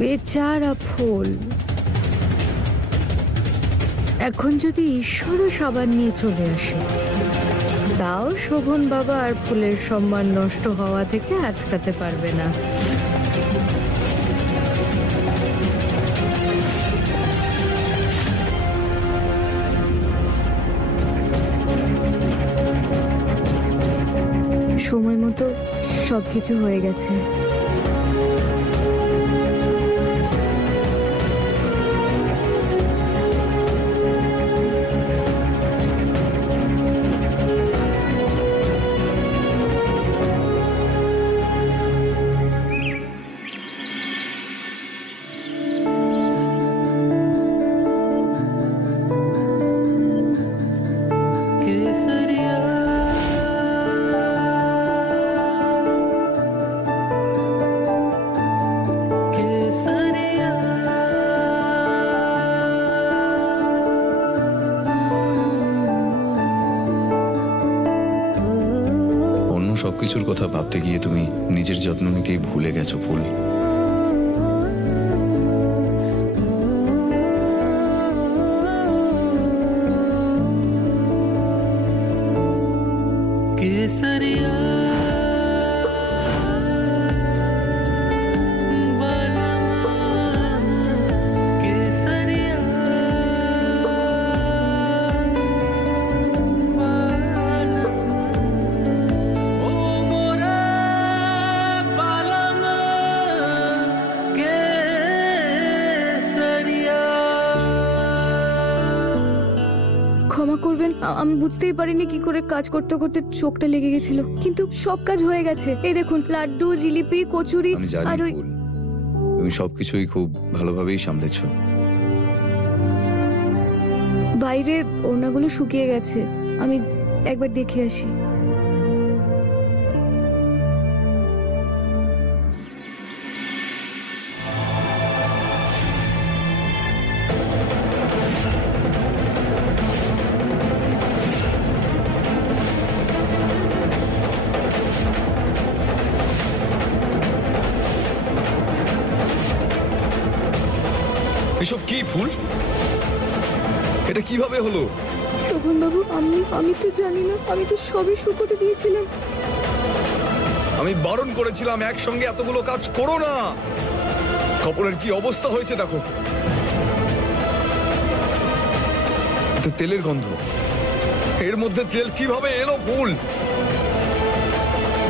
বেচারা ফুল, এখন যদি ঈশ্বরও সাবান নিয়ে চলে আসে, তাও শোভন বাবা আর ফুলের সম্মান নষ্ট হওয়া থেকে আটকাতে পারবে না। সময় মতো সবকিছু হয়ে গেছে। সবকিছুর কথা ভাবতে গিয়ে তুমি নিজের যত্ন নিতেই ভুলে গেছো ফুল। केसरिया ক্ষমা করবেন, আমি বুঝতেই পারিনি কি করে কাজ করতে করতে চোখটা লেগে গেছিল, কিন্তু সব কাজ হয়ে গেছে। এই দেখুন, লাড্ডু, জিলিপি, কচুরি। আমি জানি ফুল, তুমি সবকিছুই খুব ভালোভাবেই সামলেছো। বাইরে ওড়নাগুলো শুকিয়ে গেছে, আমি একবার দেখে আসি। এসব কি ফুল? এটা কিভাবে হলো? শোভন বাবু, আমি তো জানি না, আমি তো সবই শুকোতে দিয়েছিলাম। আমি বারণ করেছিলাম একসঙ্গে এতগুলো কাজ করো না। কাপড়ের কি অবস্থা হয়েছে দেখো। তো তেলের গন্ধ, এর মধ্যে তেল কিভাবে এলো ফুল?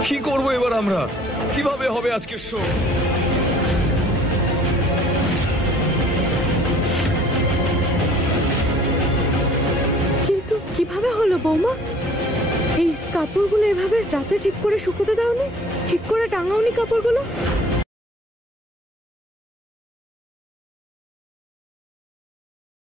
কি করবো এবার আমরা? কিভাবে হবে আজকের শো? কিভাবে হলো বৌমা? এই কাপড়গুলো এভাবে রাতে ঠিক করে শুকোতে দাওনি? ঠিক করে টাঙাওনি কাপড়গুলো?